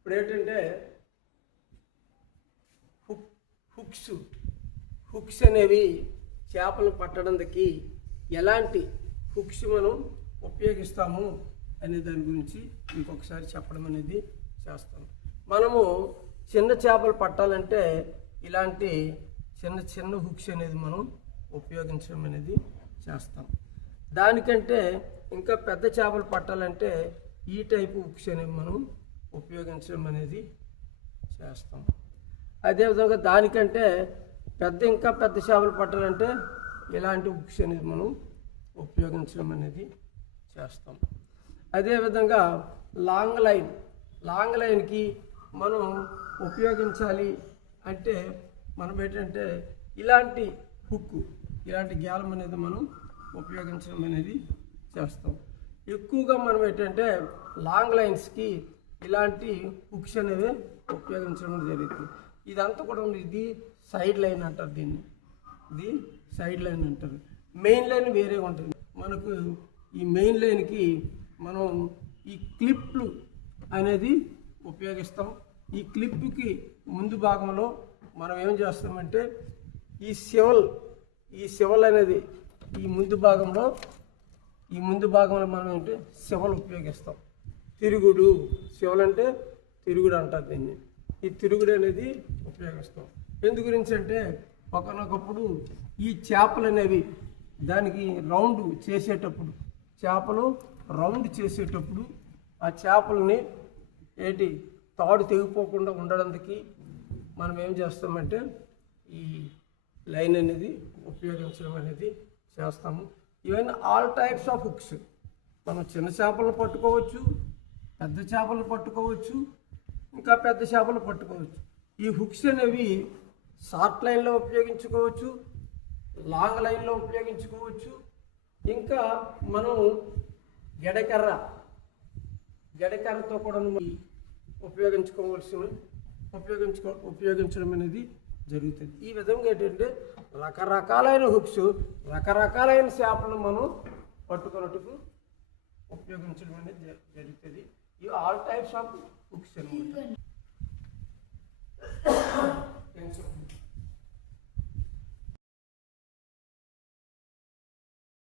ఇప్పుడు ఏంటంటే హుక్స్ అనేవి చేపలు పట్టడానికి ఎలాంటి హుక్స్ మనం ఉపయోగిస్తాము అనే దాని గురించి ఇంకొకసారి చెప్పడం అనేది చేస్తాం. మనము చిన్న చేపలు పట్టాలంటే ఇలాంటి చిన్న చిన్న హుక్స్ అనేది మనం ఉపయోగించడం అనేది చేస్తాం. దానికంటే ఇంకా పెద్ద చేపలు పట్టాలంటే ఈ టైపు హుక్స్ అనేవి మనం ఉపయోగించడం అనేది చేస్తాం. అదేవిధంగా దానికంటే ఇంకా పెద్ద చేపలు పట్టాలంటే ఇలాంటి హుక్స్ అనేది మనం ఉపయోగించడం అనేది చేస్తాం. అదేవిధంగా లాంగ్ లైన్కి మనం ఉపయోగించాలి అంటే మనం ఏంటంటే ఇలాంటి ఇలాంటి గ్యాలం అనేది మనం ఉపయోగించడం అనేది చేస్తాం. ఎక్కువగా మనం ఏంటంటే లాంగ్ లైన్స్కి ఇలాంటి హుక్స్ అనేవి ఉపయోగించడం జరుగుతుంది. ఇదంతా కూడా ఇది సైడ్ లైన్ అంటారు, ఇది సైడ్ లైన్ అంటారు. మెయిన్ లైన్ వేరే ఉంటుంది. మనకు ఈ మెయిన్ లైన్కి మనం ఈ క్లిప్లు అనేది ఉపయోగిస్తాం. ఈ క్లిప్కి ముందు భాగంలో మనం ఏం చేస్తామంటే ఈ సెవల్ అనేది ఈ ముందు భాగంలో మనం ఏంటంటే సెవల్ ఉపయోగిస్తాం. సెవల్ అంటే తిరుగుడు అంటారు దీన్ని. ఈ తిరుగుడు అనేది ఉపయోగిస్తాం. ఎందు గురించి అంటే ఒకనొకప్పుడు ఈ చేపలు అనేవి దానికి చేపలు రౌండ్ చేసేటప్పుడు ఆ చేపలని తాడు తెగిపోకుండా ఉండడానికి మనం ఏం చేస్తామంటే ఈ లైన్ అనేది ఉపయోగించడం అనేది చేస్తాము. ఇవన్నీ ఆల్ టైప్స్ ఆఫ్ హుక్స్. మనం చిన్న చేపలను పట్టుకోవచ్చు, పెద్ద చేపలు పట్టుకోవచ్చు, ఇంకా పెద్ద చేపలు పట్టుకోవచ్చు. ఈ హుక్స్ అనేవి షార్ట్ లైన్లో ఉపయోగించుకోవచ్చు, లాంగ్ లైన్లో ఉపయోగించుకోవచ్చు. ఇంకా మనం గడకర్రతో కూడా ఉపయోగించడం అనేది జరుగుతుంది. ఈ విధంగా ఏంటంటే రకరకాలైన హుక్స్ రకరకాలైన చేపలను మనం పట్టుకున్నట్టుకు ఉపయోగించడం అనేది జరుగుతుంది. ఇవి ఆల్ టైప్స్ ఆఫ్ హుక్స్ అన్నమాట.